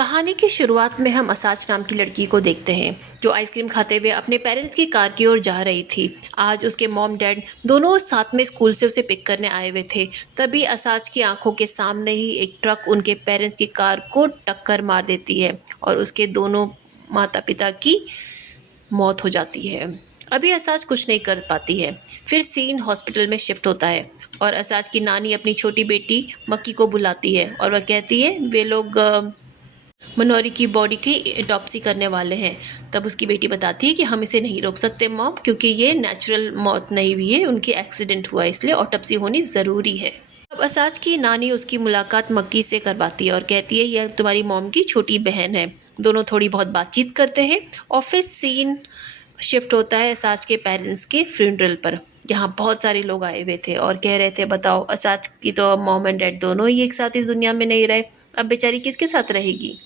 कहानी की शुरुआत में हम असाज नाम की लड़की को देखते हैं जो आइसक्रीम खाते हुए अपने पेरेंट्स की कार की ओर जा रही थी। आज उसके मॉम डैड दोनों साथ में स्कूल से उसे पिक करने आए हुए थे। तभी असाज की आंखों के सामने ही एक ट्रक उनके पेरेंट्स की कार को टक्कर मार देती है और उसके दोनों माता पिता की मौत हो जाती है। अभी असाज कुछ नहीं कर पाती है। फिर सीन हॉस्पिटल में शिफ्ट होता है और असाज की नानी अपनी छोटी बेटी मक्की को बुलाती है और वह कहती है वे लोग मनोरी की बॉडी की ऑटोप्सी करने वाले हैं। तब उसकी बेटी बताती है कि हम इसे नहीं रोक सकते मॉम, क्योंकि ये नेचुरल मौत नहीं हुई है, उनकी एक्सीडेंट हुआ है, इसलिए ऑटोप्सी होनी ज़रूरी है। अब असाज की नानी उसकी मुलाकात मक्की से करवाती है और कहती है यह तुम्हारी मॉम की छोटी बहन है। दोनों थोड़ी बहुत बातचीत करते हैं और फिर सीन शिफ्ट होता है असाज के पेरेंट्स के फ्यूनरल पर। यहाँ बहुत सारे लोग आए हुए थे और कह रहे थे बताओ असाज की तो मॉम एंड डैड दोनों ही एक साथ इस दुनिया में नहीं रहे, अब बेचारी किसके साथ रहेगी।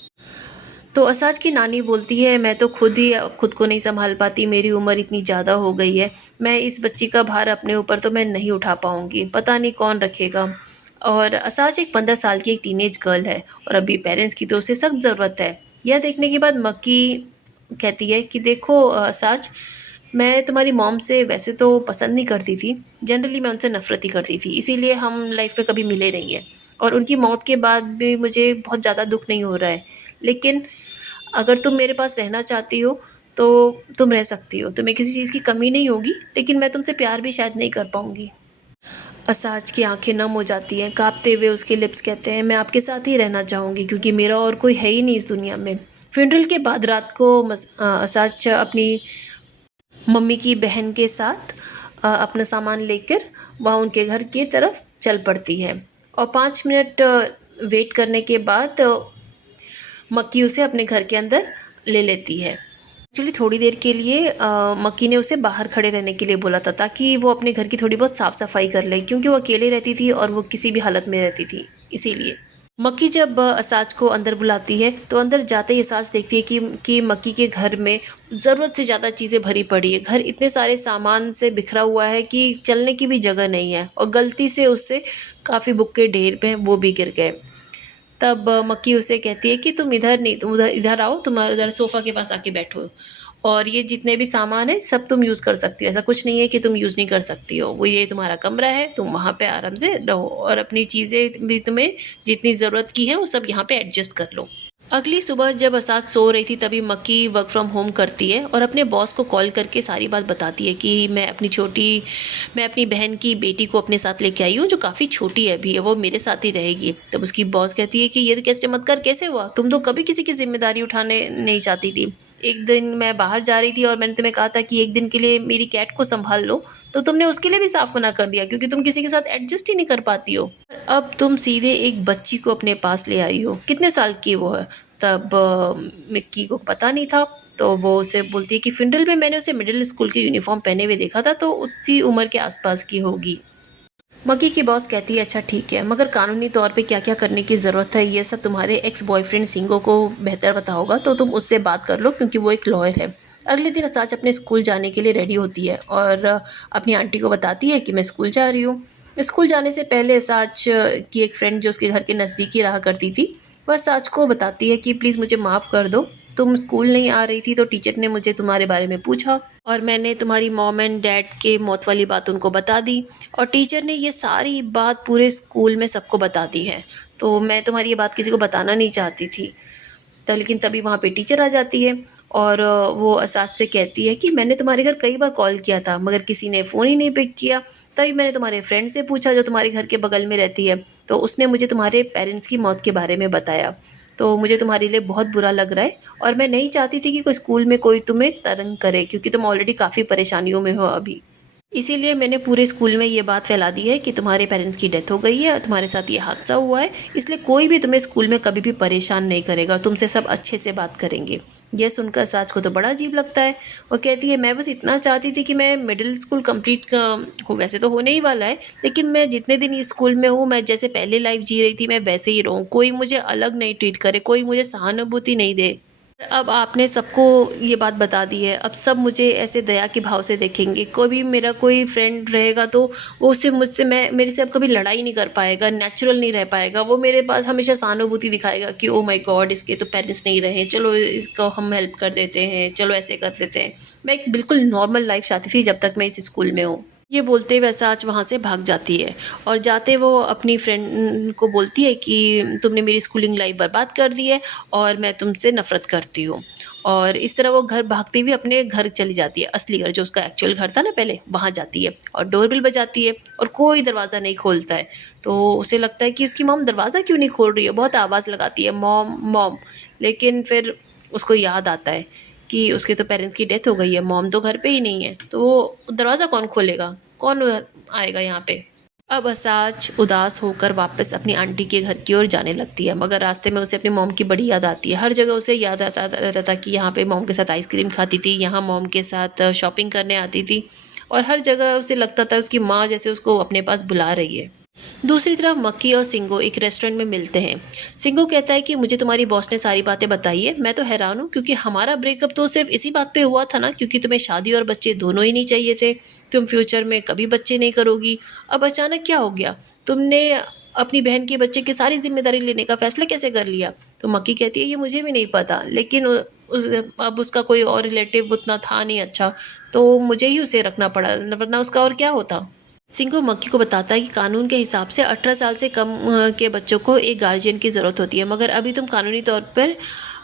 तो असाज की नानी बोलती है मैं तो खुद को नहीं संभाल पाती, मेरी उम्र इतनी ज़्यादा हो गई है, मैं इस बच्ची का भार अपने ऊपर तो मैं नहीं उठा पाऊँगी, पता नहीं कौन रखेगा। और असाज एक 15 साल की एक टीनेज गर्ल है और अभी पेरेंट्स की तो उसे सख्त ज़रूरत है। यह देखने के बाद मक्की कहती है कि देखो असाज, मैं तुम्हारी मॉम से वैसे तो पसंद नहीं करती थी, जनरली मैं उनसे नफ़रत ही करती थी, इसीलिए हम लाइफ में कभी मिले नहीं हैं और उनकी मौत के बाद भी मुझे बहुत ज़्यादा दुख नहीं हो रहा है। लेकिन अगर तुम मेरे पास रहना चाहती हो तो तुम रह सकती हो, तुम्हें किसी चीज़ की कमी नहीं होगी, लेकिन मैं तुमसे प्यार भी शायद नहीं कर पाऊँगी। असाज की आंखें नम हो जाती हैं, कांपते हुए उसके लिप्स कहते हैं मैं आपके साथ ही रहना चाहूँगी क्योंकि मेरा और कोई है ही नहीं इस दुनिया में। फ्यूनरल के बाद रात को असाज अपनी मम्मी की बहन के साथ अपना सामान लेकर वहाँ उनके घर की तरफ चल पड़ती है और 5 मिनट वेट करने के बाद मक्की उसे अपने घर के अंदर ले लेती है। एक्चुअली थोड़ी देर के लिए मक्की ने उसे बाहर खड़े रहने के लिए बोला था ताकि वो अपने घर की थोड़ी बहुत साफ़ सफाई कर ले, क्योंकि वो अकेले रहती थी और वो किसी भी हालत में रहती थी, इसीलिए। मक्की जब असाज को अंदर बुलाती है तो अंदर जाते ही असाज देखती है कि मक्की के घर में ज़रूरत से ज़्यादा चीज़ें भरी पड़ी है। घर इतने सारे सामान से बिखरा हुआ है कि चलने की भी जगह नहीं है और गलती से उससे काफ़ी बुक के ढेर पे वो भी गिर गए। तब मक्की उसे कहती है कि तुम इधर नहीं, तुम उधर इधर आओ, तुम उधर सोफ़ा के पास आके बैठो और ये जितने भी सामान है सब तुम यूज़ कर सकती हो, ऐसा कुछ नहीं है कि तुम यूज़ नहीं कर सकती हो। वो ये तुम्हारा कमरा है, तुम वहाँ पे आराम से रहो और अपनी चीज़ें भी तुम्हें जितनी ज़रूरत की है वो सब यहाँ पे एडजस्ट कर लो। अगली सुबह जब असाज सो रही थी तभी मक्की वर्क फ्रॉम होम करती है और अपने बॉस को कॉल करके सारी बात बताती है कि मैं अपनी बहन की बेटी को अपने साथ लेके आई हूँ जो काफ़ी छोटी है अभी, वो मेरे साथ ही रहेगी। तब उसकी बॉस कहती है कि ये कैसे चमत्कार कैसे हुआ, तुम तो कभी किसी की जिम्मेदारी उठाने नहीं चाहती थी। एक दिन मैं बाहर जा रही थी और मैंने तुम्हें कहा था कि एक दिन के लिए मेरी कैट को संभाल लो, तो तुमने उसके लिए भी साफ मना कर दिया क्योंकि तुम किसी के साथ एडजस्ट ही नहीं कर पाती हो। अब तुम सीधे एक बच्ची को अपने पास ले आई हो, कितने साल की वो है। तब मिक्की को पता नहीं था, तो वो उसे बोलती है कि फिंडल में मैंने उसे मिडिल स्कूल की यूनिफॉर्म पहने हुए देखा था, तो उसी उम्र के आसपास की होगी। मक्की की बॉस कहती है अच्छा ठीक है, मगर कानूनी तौर पे क्या क्या करने की ज़रूरत है ये सब तुम्हारे एक्स बॉयफ्रेंड सिंगो को बेहतर पता होगा, तो तुम उससे बात कर लो क्योंकि वो एक लॉयर है। अगले दिन असाज अपने स्कूल जाने के लिए रेडी होती है और अपनी आंटी को बताती है कि मैं स्कूल जा रही हूँ। स्कूल जाने से पहले असाज की एक फ्रेंड जो उसके घर के नज़दीक ही रहा करती थी, वह असाज को बताती है कि प्लीज़ मुझे माफ़ कर दो, तुम स्कूल नहीं आ रही थी तो टीचर ने मुझे तुम्हारे बारे में पूछा और मैंने तुम्हारी मॉम एंड डैड के मौत वाली बात उनको बता दी और टीचर ने ये सारी बात पूरे स्कूल में सबको बता दी है, तो मैं तुम्हारी ये बात किसी को बताना नहीं चाहती थी। तो लेकिन तभी वहाँ पे टीचर आ जाती है और वो असाज से कहती है कि मैंने तुम्हारे घर कई बार कॉल किया था मगर किसी ने फ़ोन ही नहीं पिक किया। तभी मैंने तुम्हारे फ्रेंड से पूछा जो तुम्हारे घर के बगल में रहती है, तो उसने मुझे तुम्हारे पेरेंट्स की मौत के बारे में बताया। तो मुझे तुम्हारे लिए बहुत बुरा लग रहा है और मैं नहीं चाहती थी कि कोई स्कूल में कोई तुम्हें तंग करे क्योंकि तुम ऑलरेडी काफ़ी परेशानियों में हो अभी। इसीलिए मैंने पूरे स्कूल में ये बात फैला दी है कि तुम्हारे पेरेंट्स की डेथ हो गई है और तुम्हारे साथ ये हादसा हुआ है, इसलिए कोई भी तुम्हें स्कूल में कभी भी परेशान नहीं करेगा और तुमसे सब अच्छे से बात करेंगे। यह सुनकर साज को तो बड़ा अजीब लगता है। वो कहती है मैं बस इतना चाहती थी कि मैं मिडिल स्कूल कंप्लीट हो, वैसे तो होने ही वाला है, लेकिन मैं जितने दिन इस स्कूल में हूँ मैं जैसे पहले लाइफ जी रही थी मैं वैसे ही रहूँ, कोई मुझे अलग नहीं ट्रीट करे, कोई मुझे सहानुभूति नहीं दे। अब आपने सबको ये बात बता दी है, अब सब मुझे ऐसे दया के भाव से देखेंगे। कोई भी मेरा कोई फ्रेंड रहेगा तो वो सिर्फ़ मुझसे मैं मेरे से अब कभी लड़ाई नहीं कर पाएगा, नेचुरल नहीं रह पाएगा। वो मेरे पास हमेशा सहानुभूति दिखाएगा कि ओह माय गॉड! इसके तो पेरेंट्स नहीं रहे, चलो इसको हम हेल्प कर देते हैं, चलो ऐसे कर देते हैं। मैं एक बिल्कुल नॉर्मल लाइफ़ चाहती थी जब तक मैं इस स्कूल में हूँ। ये बोलते हुए साच वहाँ से भाग जाती है और जाते वो अपनी फ्रेंड को बोलती है कि तुमने मेरी स्कूलिंग लाइफ बर्बाद कर दी है और मैं तुमसे नफ़रत करती हूँ। और इस तरह वो घर भागते हुए अपने घर चली जाती है, असली घर जो उसका एक्चुअल घर था ना पहले, वहाँ जाती है और डोरबेल बजाती है और कोई दरवाज़ा नहीं खोलता है। तो उसे लगता है कि उसकी मॉम दरवाज़ा क्यों नहीं खोल रही है, बहुत आवाज़ लगाती है मॉम मॉम। लेकिन फिर उसको याद आता है कि उसके तो पेरेंट्स की डेथ हो गई है, मॉम तो घर पे ही नहीं है, तो वो दरवाज़ा कौन खोलेगा, कौन आएगा यहाँ पे। अब असाज उदास होकर वापस अपनी आंटी के घर की ओर जाने लगती है, मगर रास्ते में उसे अपनी मॉम की बड़ी याद आती है। हर जगह उसे याद आता रहता था कि यहाँ पे मॉम के साथ आइसक्रीम खाती थी, यहाँ मॉम के साथ शॉपिंग करने आती थी और हर जगह उसे लगता था उसकी माँ जैसे उसको अपने पास बुला रही है। दूसरी तरफ मक्की और सिंगो एक रेस्टोरेंट में मिलते हैं। सिंगो कहता है कि मुझे तुम्हारी बॉस ने सारी बातें बताई है, मैं तो हैरान हूँ क्योंकि हमारा ब्रेकअप तो सिर्फ इसी बात पे हुआ था ना, क्योंकि तुम्हें शादी और बच्चे दोनों ही नहीं चाहिए थे, तुम फ्यूचर में कभी बच्चे नहीं करोगी। अब अचानक क्या हो गया, तुमने अपनी बहन के बच्चे की सारी जिम्मेदारी लेने का फैसला कैसे कर लिया। तो मक्की कहती है ये मुझे भी नहीं पता, लेकिन अब उसका कोई और रिलेटिव उतना था नहीं अच्छा, तो मुझे ही उसे रखना पड़ा, वरना उसका और क्या होता। सिंघू मक्की को बताता है कि कानून के हिसाब से 18 साल से कम के बच्चों को एक गार्जियन की ज़रूरत होती है, मगर अभी तुम कानूनी तौर पर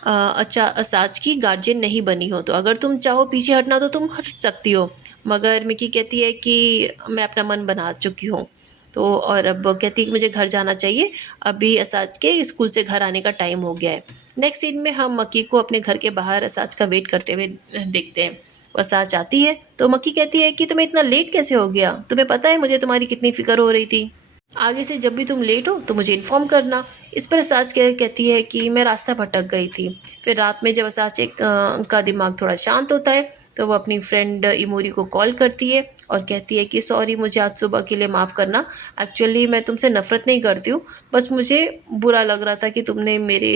अच्छा असाज की गार्जियन नहीं बनी हो, तो अगर तुम चाहो पीछे हटना तो तुम हट सकती हो। मगर मिकी कहती है कि मैं अपना मन बना चुकी हूँ, तो और अब कहती है कि मुझे घर जाना चाहिए, अभी असाज के स्कूल से घर आने का टाइम हो गया है। नेक्स्ट सीन में हम मक्की को अपने घर के बाहर असाज का वेट करते हुए देखते हैं। वो असाज आती है तो मक्की कहती है कि तुम्हें इतना लेट कैसे हो गया, तुम्हें पता है मुझे तुम्हारी कितनी फ़िक्र हो रही थी, आगे से जब भी तुम लेट हो तो मुझे इन्फॉर्म करना। इस पर असाज कहती है कि मैं रास्ता भटक गई थी। फिर रात में जब असाज का दिमाग थोड़ा शांत होता है तो वो अपनी फ्रेंड इमोरी को कॉल करती है और कहती है कि सॉरी मुझे आज सुबह के लिए माफ़ करना, एक्चुअली मैं तुमसे नफ़रत नहीं करती हूँ, बस मुझे बुरा लग रहा था कि तुमने मेरे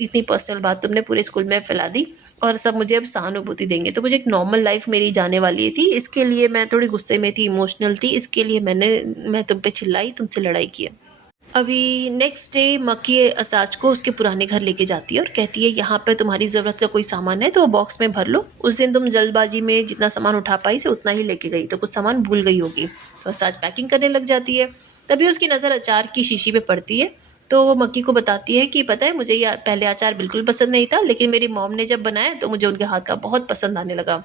इतनी पर्सनल बात तुमने पूरे स्कूल में फैला दी और सब मुझे अब सहानुभूति देंगे, तो मुझे एक नॉर्मल लाइफ मेरी जाने वाली थी, इसके लिए मैं थोड़ी गुस्से में थी, इमोशनल थी, इसके लिए मैं तुम पे चिल्लाई, तुमसे लड़ाई की है। अभी नेक्स्ट डे मक्की असाज को उसके पुराने घर लेके जाती है और कहती है यहाँ पे तुम्हारी ज़रूरत का कोई सामान है तो वो बॉक्स में भर लो, उस दिन तुम जल्दबाजी में जितना सामान उठा पाई से उतना ही लेके गई, तो कुछ सामान भूल गई होगी। तो असाज पैकिंग करने लग जाती है, तभी उसकी नज़र अचार की शीशी पे पड़ती है। तो वो मक्की को बताती है कि पता है मुझे ये पहले अचार बिल्कुल पसंद नहीं था, लेकिन मेरी मॉम ने जब बनाया तो मुझे उनके हाथ का बहुत पसंद आने लगा।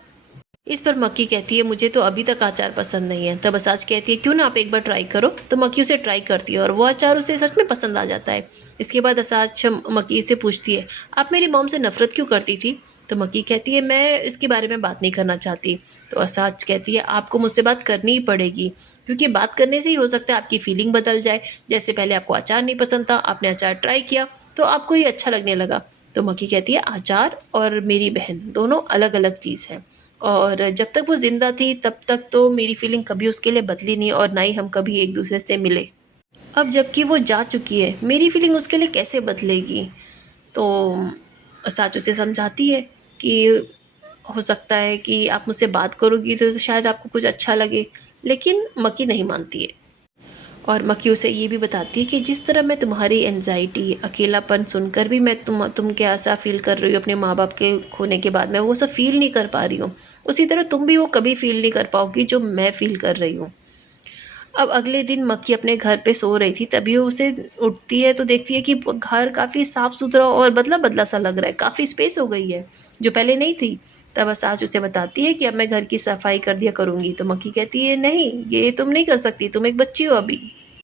इस पर मक्की कहती है मुझे तो अभी तक अचार पसंद नहीं है। तब असाज कहती है क्यों ना आप एक बार ट्राई करो, तो मक्की उसे ट्राई करती है और वो अचार उसे सच में पसंद आ जाता है। इसके बाद असाज मक्की से पूछती है आप मेरी मॉम से नफरत क्यों करती थी। तो मक्की कहती है मैं इसके बारे में बात नहीं करना चाहती। तो असाज कहती है आपको मुझसे बात करनी ही पड़ेगी, क्योंकि बात करने से ही हो सकता है आपकी फीलिंग बदल जाए। जैसे पहले आपको अचार नहीं पसंद था, आपने अचार ट्राई किया तो आपको ये अच्छा लगने लगा। तो मक्की कहती है अचार और मेरी बहन दोनों अलग अलग चीज़ है, और जब तक वो ज़िंदा थी तब तक तो मेरी फीलिंग कभी उसके लिए बदली नहीं और ना ही हम कभी एक दूसरे से मिले। अब जबकि वो जा चुकी है मेरी फीलिंग उसके लिए कैसे बदलेगी। तो साचू से समझाती है कि हो सकता है कि आप मुझसे बात करोगी तो शायद आपको कुछ अच्छा लगे, लेकिन मक्की नहीं मानती है। और मक्की उसे ये भी बताती है कि जिस तरह मैं तुम्हारी एनजाइटी अकेलापन सुनकर भी मैं तुम कैसा फ़ील कर रही हो अपने माँ बाप के खोने के बाद, मैं वो सब फ़ील नहीं कर पा रही हूँ, उसी तरह तुम भी वो कभी फ़ील नहीं कर पाओगी जो मैं फ़ील कर रही हूँ। अब अगले दिन मक्खी अपने घर पे सो रही थी, तभी वो उसे उठती है तो देखती है कि घर काफ़ी साफ़ सुथरा और बदला बदला सा लग रहा है, काफ़ी स्पेस हो गई है जो पहले नहीं थी। तब सास उसे बताती है कि अब मैं घर की सफाई कर दिया करूँगी। तो मक्खी कहती है नहीं, ये तुम नहीं कर सकती, तुम एक बच्ची हो अभी।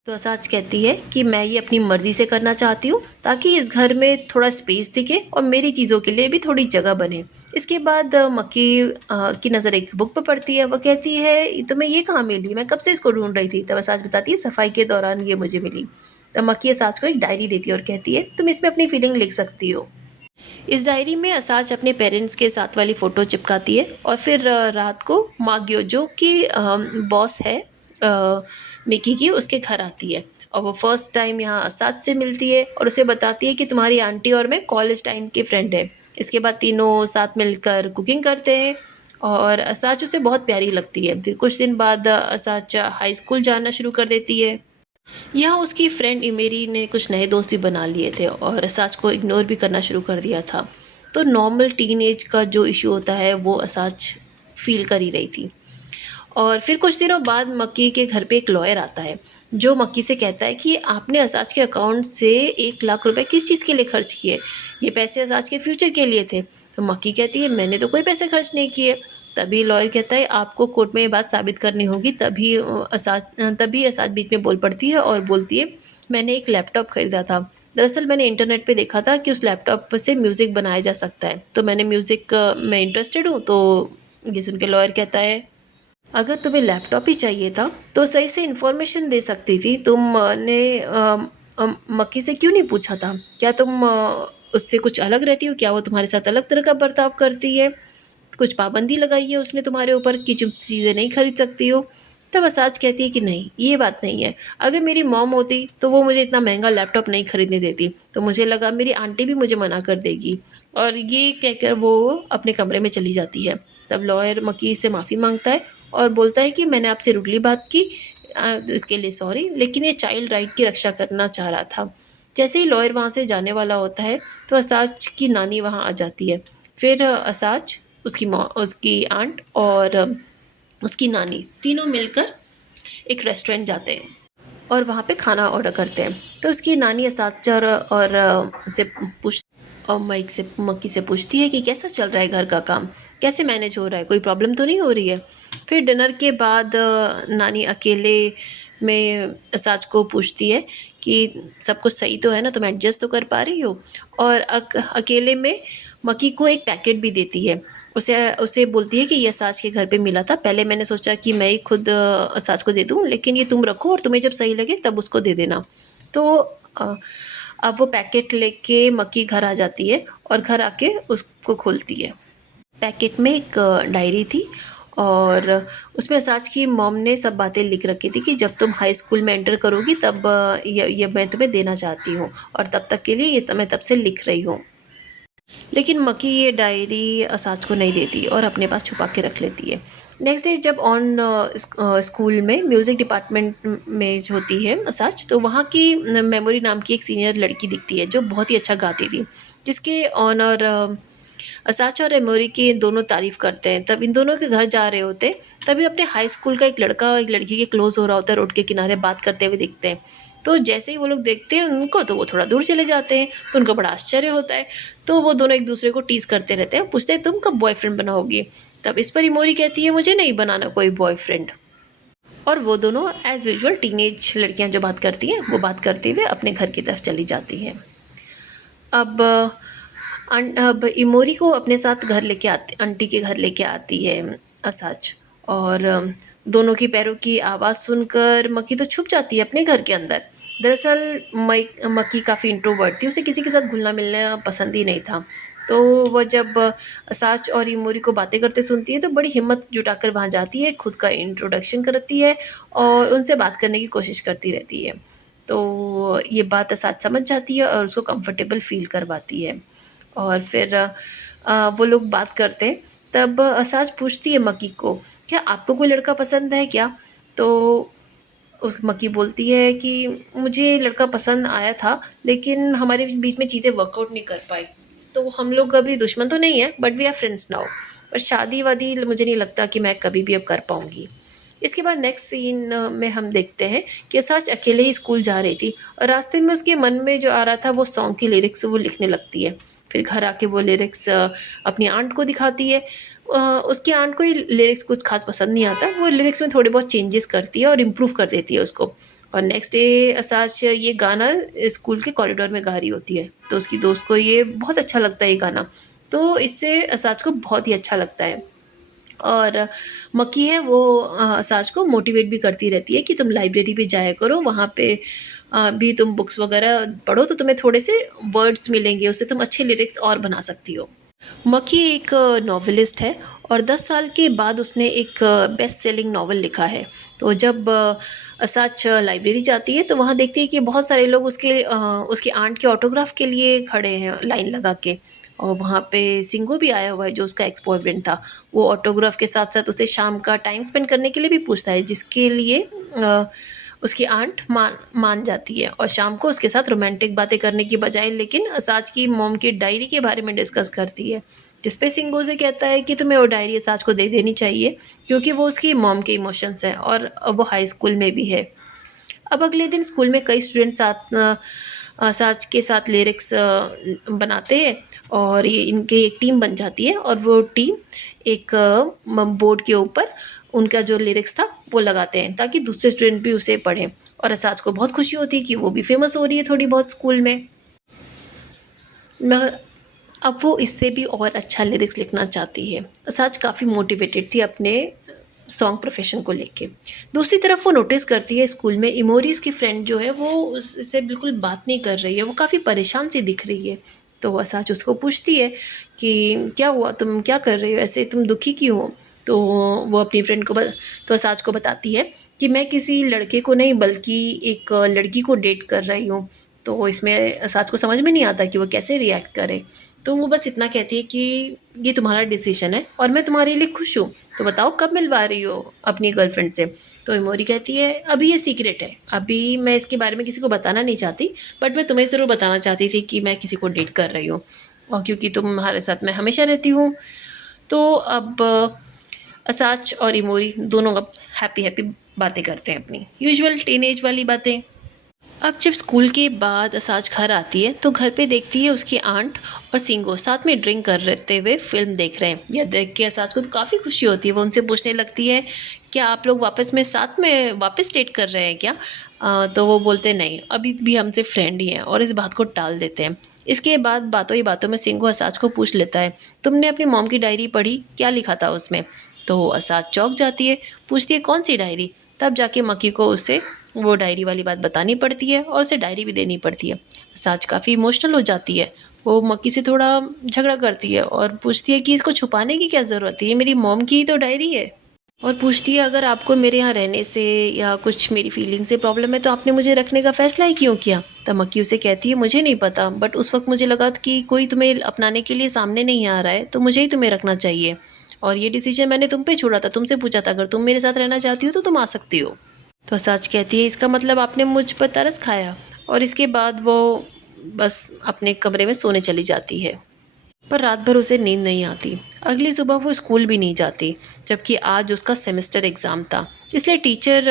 तो असाज कहती है कि मैं ये अपनी मर्ज़ी से करना चाहती हूँ ताकि इस घर में थोड़ा स्पेस दिखे और मेरी चीज़ों के लिए भी थोड़ी जगह बने। इसके बाद मक्की की नज़र एक बुक पर पड़ती है। वह कहती है तुम्हें ये कहाँ मिली, मैं कब से इसको ढूंढ रही थी। तब असाज बताती है सफाई के दौरान ये मुझे मिली। तब मक्की असाज को एक डायरी देती है और कहती है तुम इसमें अपनी फीलिंग लिख सकती हो। इस डायरी में असाज अपने पेरेंट्स के साथ वाली फ़ोटो चिपकाती है और फिर रात को माग्यो जो कि बॉस है मिकी की, उसके घर आती है और वो फर्स्ट टाइम यहाँ असाज से मिलती है और उसे बताती है कि तुम्हारी आंटी और मैं कॉलेज टाइम के फ्रेंड है। इसके बाद तीनों साथ मिलकर कुकिंग करते हैं और असाच उसे बहुत प्यारी लगती है। फिर कुछ दिन बाद असाच हाई स्कूल जाना शुरू कर देती है। यहाँ उसकी फ्रेंड इमेरी ने कुछ नए दोस्त भी बना लिए थे और असाच को इग्नोर भी करना शुरू कर दिया था। तो नॉर्मल टीनेज का जो इशू होता है वो असाच फील कर ही रही थी। और फिर कुछ दिनों बाद मक्की के घर पे एक लॉयर आता है जो मक्की से कहता है कि आपने असाज के अकाउंट से 1 लाख रुपए किस चीज़ के लिए खर्च किए, ये पैसे असाज के फ्यूचर के लिए थे। तो मक्की कहती है मैंने तो कोई पैसे खर्च नहीं किए। तभी लॉयर कहता है आपको कोर्ट में ये बात साबित करनी होगी। तभी असाज बीच में बोल पड़ती है और बोलती है मैंने एक लैपटॉप खरीदा था। दरअसल मैंने इंटरनेट पे देखा था कि उस लैपटॉप से म्यूज़िक बनाया जा सकता है, तो मैंने म्यूज़िक में इंटरेस्टेड हूँ। तो ये सुन के लॉयर कहता है अगर तुम्हें लैपटॉप ही चाहिए था तो सही से इन्फॉर्मेशन दे सकती थी। तुमने मक्की से क्यों नहीं पूछा था? क्या तुम उससे कुछ अलग रहती हो? क्या वो तुम्हारे साथ अलग तरह का बर्ताव करती है? कुछ पाबंदी लगाई है उसने तुम्हारे ऊपर कि जो चीज़ें नहीं खरीद सकती हो? तब असाज कहती है कि नहीं, ये बात नहीं है। अगर मेरी मॉम होती तो वो मुझे इतना महंगा लैपटॉप नहीं खरीदने देती। तो मुझे लगा मेरी आंटी भी मुझे मना कर देगी। और ये कहकर वो अपने कमरे में चली जाती है। तब लॉयर मक्की से माफ़ी मांगता है और बोलता है कि मैंने आपसे रुडली बात की, इसके लिए सॉरी, लेकिन ये चाइल्ड राइट की रक्षा करना चाह रहा था। जैसे ही लॉयर वहाँ से जाने वाला होता है तो असाज की नानी वहाँ आ जाती है। फिर असाज, उसकी आंट और उसकी नानी तीनों मिलकर एक रेस्टोरेंट जाते हैं और वहाँ पे खाना ऑर्डर करते हैं। तो उसकी नानी असाज और से पूछ और मक्की से पूछती है कि कैसा चल रहा है घर का काम, कैसे मैनेज हो रहा है, कोई प्रॉब्लम तो नहीं हो रही है। फिर डिनर के बाद नानी अकेले में असाज को पूछती है कि सब कुछ सही तो है ना, तुम एडजस्ट तो कर पा रही हो। और अकेले में मक्की को एक पैकेट भी देती है। उसे उसे बोलती है कि ये असाज के घर पे मिला था, पहले मैंने सोचा कि मैं ही खुद असाज को दे दूँ, लेकिन ये तुम रखो और तुम्हें जब सही लगे तब उसको दे देना। तो अब वो पैकेट लेके मक्की घर आ जाती है और घर आके उसको खोलती है। पैकेट में एक डायरी थी और उसमें असाज की मॉम ने सब बातें लिख रखी थी कि जब तुम हाई स्कूल में एंटर करोगी तब ये मैं तुम्हें देना चाहती हूँ और तब तक के लिए ये मैं तब से लिख रही हूँ। लेकिन मक्की ये डायरी असाज को नहीं देती और अपने पास छुपा के रख लेती है। नेक्स्ट डे जब ऑन स्कूल में म्यूज़िक डिपार्टमेंट में जो होती है असाज, तो वहाँ की मेमोरी नाम की एक सीनियर लड़की दिखती है जो बहुत ही अच्छा गाती थी, जिसके ऑनर असाच और मेमोरी की दोनों तारीफ़ करते हैं। तब इन दोनों के घर जा रहे होते हैं, तभी अपने हाई स्कूल का एक लड़का एक लड़की के क्लोज़ हो रहा होता है, रोड के किनारे बात करते हुए दिखते हैं। तो जैसे ही वो लोग देखते हैं उनको तो वो थोड़ा दूर चले जाते हैं। तो उनको बड़ा आश्चर्य होता है। तो वो दोनों एक दूसरे को टीज़ करते रहते हैं, पूछते हैं तुम कब बॉयफ्रेंड बनाओगी? तब इस पर इमोरी कहती है मुझे नहीं बनाना कोई बॉयफ्रेंड। और वो दोनों एज़ यूजुअल टीनेज लड़कियां जो बात करती हैं वो बात करते हुए अपने घर की तरफ चली जाती हैं। अब अब इमोरी को अपने साथ घर लेके आती, आंटी के घर लेके आती है असाज। और दोनों की पैरों की आवाज़ सुनकर मक्की तो छुप जाती है अपने घर के अंदर। दरअसल मक्की काफ़ी इंट्रोवर्ट थी, उसे किसी के साथ घुलना मिलना पसंद ही नहीं था। तो वह जब असाज और इमोरी को बातें करते सुनती है तो बड़ी हिम्मत जुटाकर वहाँ जाती है, खुद का इंट्रोडक्शन करती है और उनसे बात करने की कोशिश करती रहती है। तो ये बात असाज समझ जाती है और उसको कंफर्टेबल फ़ील करवाती है। और फिर वो लोग बात करते हैं। तब असाज पूछती है मक्की को क्या आपको कोई लड़का पसंद है क्या? तो उस मक्की बोलती है कि मुझे लड़का पसंद आया था, लेकिन हमारे बीच में चीज़ें वर्कआउट नहीं कर पाई। तो हम लोग अभी दुश्मन तो नहीं है but we are friends now. पर शादी वादी मुझे नहीं लगता कि मैं कभी भी अब कर पाऊँगी। इसके बाद नेक्स्ट सीन में हम देखते हैं कि सच अकेले ही स्कूल जा रही थी और रास्ते में उसके मन में जो आ रहा था वो सॉन्ग की लिरिक्स वो लिखने लगती है। फिर घर आके वो लिरिक्स अपनी आंट को दिखाती है। उसकी आंट को ये लिरिक्स कुछ खास पसंद नहीं आता, वो लिरिक्स में थोड़े बहुत चेंजेस करती है और इम्प्रूव कर देती है उसको। और नेक्स्ट डे असाच ये गाना स्कूल के कॉरिडोर में गा रही होती है, तो उसकी दोस्त को ये बहुत अच्छा लगता है ये गाना। तो इससे असाज को बहुत ही अच्छा लगता है। और मक्की है वो असाज को मोटिवेट भी करती रहती है कि तुम लाइब्रेरी भी जाया करो, वहाँ पे भी तुम बुक्स वगैरह पढ़ो तो तुम्हें थोड़े से वर्ड्स मिलेंगे, उससे तुम अच्छे लिरिक्स और बना सकती हो। मक्खी एक नॉवेलिस्ट है और 10 साल के बाद उसने एक बेस्ट सेलिंग नॉवल लिखा है। तो जब असाच लाइब्रेरी जाती है तो वहाँ देखती है कि बहुत सारे लोग उसकी आंट के ऑटोग्राफ के लिए खड़े हैं लाइन लगा के। और वहाँ पे सिंगो भी आया हुआ है जो उसका एक्स बॉयफ्रेंड था। वो ऑटोग्राफ के साथ साथ उसे शाम का टाइम स्पेंड करने के लिए भी पूछता है, जिसके लिए उसकी आंट मान जाती है और शाम को उसके साथ रोमांटिक बातें करने की बजाय लेकिन असाज की मॉम की डायरी के बारे में डिस्कस करती है। जिस पे सिंगो से कहता है कि तुम्हें वो डायरी असाज को दे देनी चाहिए, क्योंकि वो उसकी मॉम के इमोशंस हैं और अब वो हाई स्कूल में भी है। अब अगले दिन स्कूल में कई स्टूडेंट साज के साथ लिरिक्स बनाते हैं और ये इनकी एक टीम बन जाती है और वो टीम एक बोर्ड के ऊपर उनका जो लिरिक्स था वो लगाते हैं ताकि दूसरे स्टूडेंट भी उसे पढ़ें। और असाज को बहुत खुशी होती है कि वो भी फेमस हो रही है थोड़ी बहुत स्कूल में। मगर अब वो इससे भी और अच्छा लिरिक्स लिखना चाहती है। असाज काफ़ी मोटिवेटेड थी अपने सॉन्ग प्रोफेशन को लेके। दूसरी तरफ वो नोटिस करती है स्कूल में इमोरी उसकी फ्रेंड जो है वो उससे बिल्कुल बात नहीं कर रही है, वो काफ़ी परेशान सी दिख रही है। तो असाज उसको पूछती है कि क्या हुआ, तुम क्या कर रही हो, ऐसे तुम दुखी क्यों हो। तो वो अपनी फ्रेंड को तो असाज को बताती है कि मैं किसी लड़के को नहीं बल्कि एक लड़की को डेट कर रही हूँ। तो इसमें असाज को समझ में नहीं आता कि वो कैसे रिएक्ट करे। तो वो बस इतना कहती है कि ये तुम्हारा डिसीजन है और मैं तुम्हारे लिए खुश हूँ, तो बताओ कब मिलवा रही हो अपनी गर्लफ्रेंड से। तो इमोरी कहती है अभी ये सीक्रेट है, अभी मैं इसके बारे में किसी को बताना नहीं चाहती, बट मैं तुम्हें ज़रूर बताना चाहती थी कि मैं किसी को डेट कर रही हूँ और क्योंकि तुम्हारे साथ मैं हमेशा रहती हूँ। तो अब असाच और इमोरी दोनों अब हैप्पी हैप्पी बातें करते हैं, अपनी यूजुअल टीनेज वाली बातें। अब जब स्कूल के बाद असाज घर आती है तो घर पे देखती है उसकी आंट और सिंगो साथ में ड्रिंक कर रहते हुए फिल्म देख रहे हैं। यह देख के असाज को तो काफ़ी खुशी होती है। वो उनसे पूछने लगती है क्या आप लोग साथ में वापस डेट कर रहे हैं क्या। तो वो बोलते नहीं, अभी भी हमसे फ्रेंड ही हैं और इस बात को टाल देते हैं। इसके बाद बातों ही बातों में सिंगो असाज को पूछ लेता है तुमने अपनी मॉम की डायरी पढ़ी, क्या लिखा था उसमें। तो असाज चौंक जाती है, पूछती है कौन सी डायरी। तब जाके मक्की को उसे वो डायरी वाली बात बतानी पड़ती है और उसे डायरी भी देनी पड़ती है। साज काफ़ी इमोशनल हो जाती है। वो मक्की से थोड़ा झगड़ा करती है और पूछती है कि इसको छुपाने की क्या ज़रूरत है, ये मेरी मॉम की ही तो डायरी है। और पूछती है अगर आपको मेरे यहाँ रहने से या कुछ मेरी फीलिंग से प्रॉब्लम है तो आपने मुझे रखने का फ़ैसला ही क्यों किया। तब मक्की उसे कहती है मुझे नहीं पता, बट उस वक्त मुझे लगा कि कोई तुम्हें अपनाने के लिए सामने नहीं आ रहा है तो मुझे ही तुम्हें रखना चाहिए। और ये डिसीजन मैंने तुम पे छोड़ा था, तुमसे पूछा था, अगर तुम मेरे साथ रहना चाहती हो तो तुम आ सकती हो। तो सच कहती है इसका मतलब आपने मुझ पर तरस खाया। और इसके बाद वो बस अपने कमरे में सोने चली जाती है। पर रात भर उसे नींद नहीं आती। अगली सुबह वो स्कूल भी नहीं जाती, जबकि आज उसका सेमेस्टर एग्ज़ाम था। इसलिए टीचर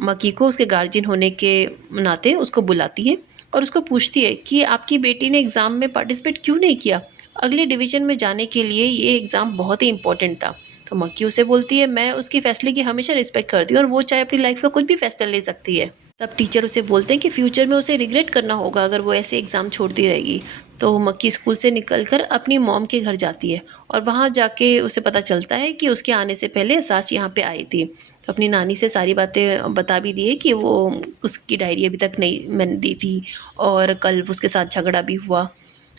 मकी को उसके गार्जियन होने के नाते उसको बुलाती है और उसको पूछती है कि आपकी बेटी ने एग्ज़ाम में पार्टिसिपेट क्यों नहीं किया। अगले डिवीज़न में जाने के लिए ये एग्ज़ाम बहुत ही इंपॉर्टेंट था। तो मक्की उसे बोलती है मैं उसके फ़ैसले की हमेशा रिस्पेक्ट करती हूँ और वो चाहे अपनी लाइफ का कुछ भी फ़ैसला ले सकती है। तब टीचर उसे बोलते हैं कि फ्यूचर में उसे रिग्रेट करना होगा अगर वो ऐसे एग्ज़ाम छोड़ती रहेगी। तो मक्की स्कूल से निकलकर अपनी मॉम के घर जाती है और वहाँ जाके उसे पता चलता है कि उसके आने से पहले सास यहाँ पे आई थी। तो अपनी नानी से सारी बातें बता भी दी है कि वो उसकी डायरी अभी तक नहीं मैंने दी थी और कल उसके साथ झगड़ा भी हुआ।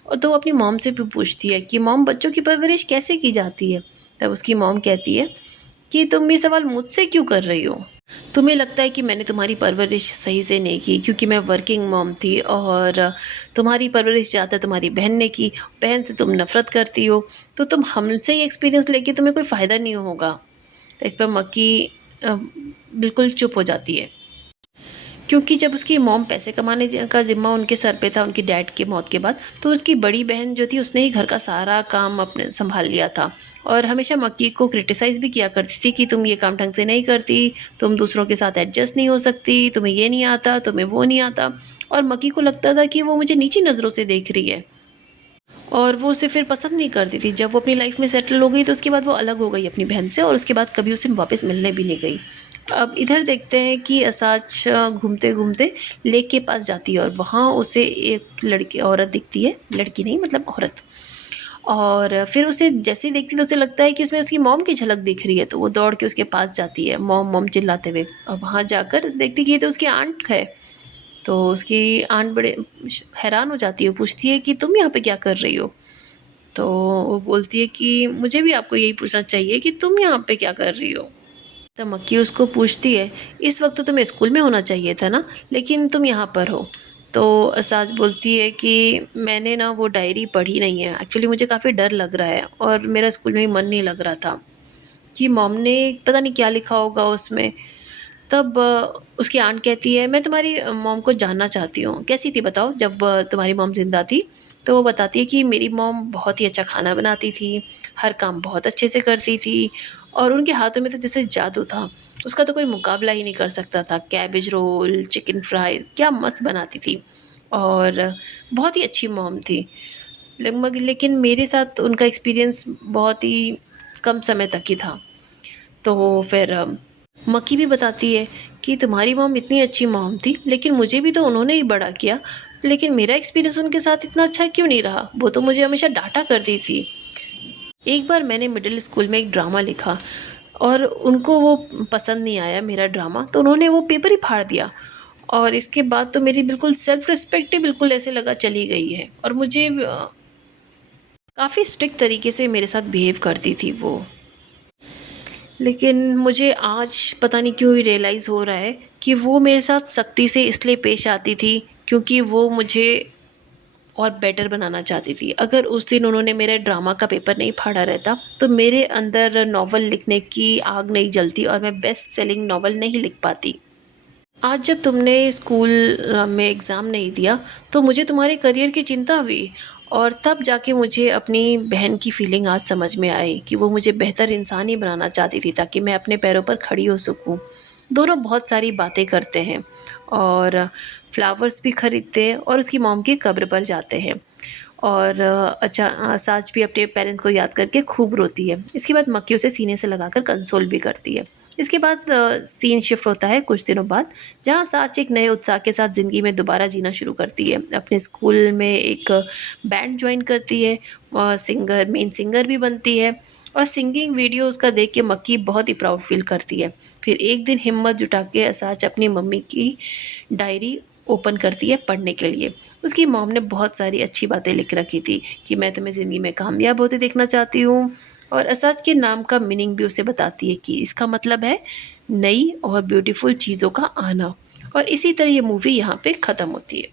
और तो वो अपनी मॉम से भी पूछती है कि मॉम बच्चों की परवरिश कैसे की जाती है। तब उसकी मॉम कहती है कि तुम ये सवाल मुझसे क्यों कर रही हो। तुम्हें लगता है कि मैंने तुम्हारी परवरिश सही से नहीं की क्योंकि मैं वर्किंग मॉम थी और तुम्हारी परवरिश ज़्यादा तुम्हारी बहन ने की। बहन से तुम नफ़रत करती हो, तो तुम हमसे ही एक्सपीरियंस लेके तुम्हें कोई फ़ायदा नहीं होगा। तो इस पर मक्की बिल्कुल चुप हो जाती है, क्योंकि जब उसकी मॉम पैसे कमाने का ज़िम्मा उनके सर पे था उनके डैड की मौत के बाद, तो उसकी बड़ी बहन जो थी उसने ही घर का सारा काम अपने संभाल लिया था और हमेशा मक्की को क्रिटिसाइज़ भी किया करती थी कि तुम ये काम ढंग से नहीं करती, तुम दूसरों के साथ एडजस्ट नहीं हो सकती, तुम्हें ये नहीं आता, तुम्हें वो नहीं आता। और मक्की को लगता था कि वो मुझे नीची नज़रों से देख रही है और वो उसे फिर पसंद नहीं करती थी। जब वो अपनी लाइफ में सेटल हो गई तो उसके बाद वो अलग हो गई अपनी बहन से और उसके बाद कभी उसे वापस मिलने भी नहीं गई। अब इधर देखते हैं कि असाच घूमते घूमते लेक के पास जाती है और वहाँ उसे एक लड़की औरत दिखती है, लड़की नहीं मतलब औरत। और फिर उसे जैसे ही देखती है तो उसे लगता है कि उसमें उसकी मॉम की झलक दिख रही है, तो वो दौड़ के उसके पास जाती है मॉम मॉम चिल्लाते हुए। और वहाँ जाकर देखती है कि ये तो उसकी आंट है। तो उसकी आंट बड़े हैरान हो जाती है, पूछती है कि तुम यहाँ पे क्या कर रही हो। तो वो बोलती है कि मुझे भी आपको यही पूछना चाहिए कि तुम यहाँ पे क्या कर रही हो। तो मक्खी उसको पूछती है, इस वक्त तो तुम्हें स्कूल में होना चाहिए था ना, लेकिन तुम यहाँ पर हो। तो असाज बोलती है कि मैंने ना वो डायरी पढ़ी नहीं है, एक्चुअली मुझे काफ़ी डर लग रहा है और मेरा स्कूल में ही मन नहीं लग रहा था कि मॉम ने पता नहीं क्या लिखा होगा उसमें। तब उसकी आंट कहती है, मैं तुम्हारी मॉम को जानना चाहती हूँ, कैसी थी बताओ जब तुम्हारी मॉम ज़िंदा थी। तो वो बताती है कि मेरी मॉम बहुत ही अच्छा खाना बनाती थी, हर काम बहुत अच्छे से करती थी और उनके हाथों में तो जैसे जादू था, उसका तो कोई मुकाबला ही नहीं कर सकता था। कैबेज रोल, चिकन फ्राई क्या मस्त बनाती थी और बहुत ही अच्छी मॉम थी। लगभग लेकिन मेरे साथ उनका एक्सपीरियंस बहुत ही कम समय तक ही था। तो फिर मक्खी भी बताती है कि तुम्हारी मॉम इतनी अच्छी मॉम थी, लेकिन मुझे भी तो उन्होंने ही बड़ा किया, लेकिन मेरा एक्सपीरियंस उनके साथ इतना अच्छा क्यों नहीं रहा, वो तो मुझे हमेशा डांटा करती थी। एक बार मैंने मिडिल स्कूल में एक ड्रामा लिखा और उनको वो पसंद नहीं आया मेरा ड्रामा, तो उन्होंने वो पेपर ही फाड़ दिया और इसके बाद तो मेरी बिल्कुल सेल्फ रिस्पेक्ट ही बिल्कुल ऐसे लगा चली गई है और मुझे काफ़ी स्ट्रिक्ट तरीके से मेरे साथ बिहेव करती थी वो। लेकिन मुझे आज पता नहीं क्यों ही रियलाइज़ हो रहा है कि वो मेरे साथ सख्ती से इसलिए पेश आती थी क्योंकि वो मुझे और बेटर बनाना चाहती थी। अगर उस दिन उन्होंने मेरे ड्रामा का पेपर नहीं फाड़ा रहता तो मेरे अंदर नॉवल लिखने की आग नहीं जलती और मैं बेस्ट सेलिंग नॉवल नहीं लिख पाती। आज जब तुमने स्कूल में एग्ज़ाम नहीं दिया तो मुझे तुम्हारे करियर की चिंता हुई और तब जाके मुझे अपनी बहन की फीलिंग आज समझ में आई कि वो मुझे बेहतर इंसान ही बनाना चाहती थी ताकि मैं अपने पैरों पर खड़ी हो सकूं। दोनों बहुत सारी बातें करते हैं और फ्लावर्स भी खरीदते हैं और उसकी मॉम की कब्र पर जाते हैं और साच भी अपने पेरेंट्स को याद करके खूब रोती है। इसके बाद मक्खी उसे सीने से लगाकर कंसोल भी करती है। इसके बाद सीन शिफ्ट होता है कुछ दिनों बाद, जहाँ साच एक नए उत्साह के साथ ज़िंदगी में दोबारा जीना शुरू करती है। अपने स्कूल में एक बैंड ज्वाइन करती है और मेन सिंगर भी बनती है और सिंगिंग वीडियो उसका देख के मक्खी बहुत ही प्राउड फील करती है। फिर एक दिन हिम्मत जुटा के साच अपनी मम्मी की डायरी ओपन करती है पढ़ने के लिए। उसकी मॉम ने बहुत सारी अच्छी बातें लिख रखी थी कि मैं तुम्हें ज़िंदगी में कामयाब होते देखना चाहती हूँ और असज के नाम का मीनिंग भी उसे बताती है कि इसका मतलब है नई और ब्यूटीफुल चीज़ों का आना। और इसी तरह ये मूवी यहाँ पे ख़त्म होती है।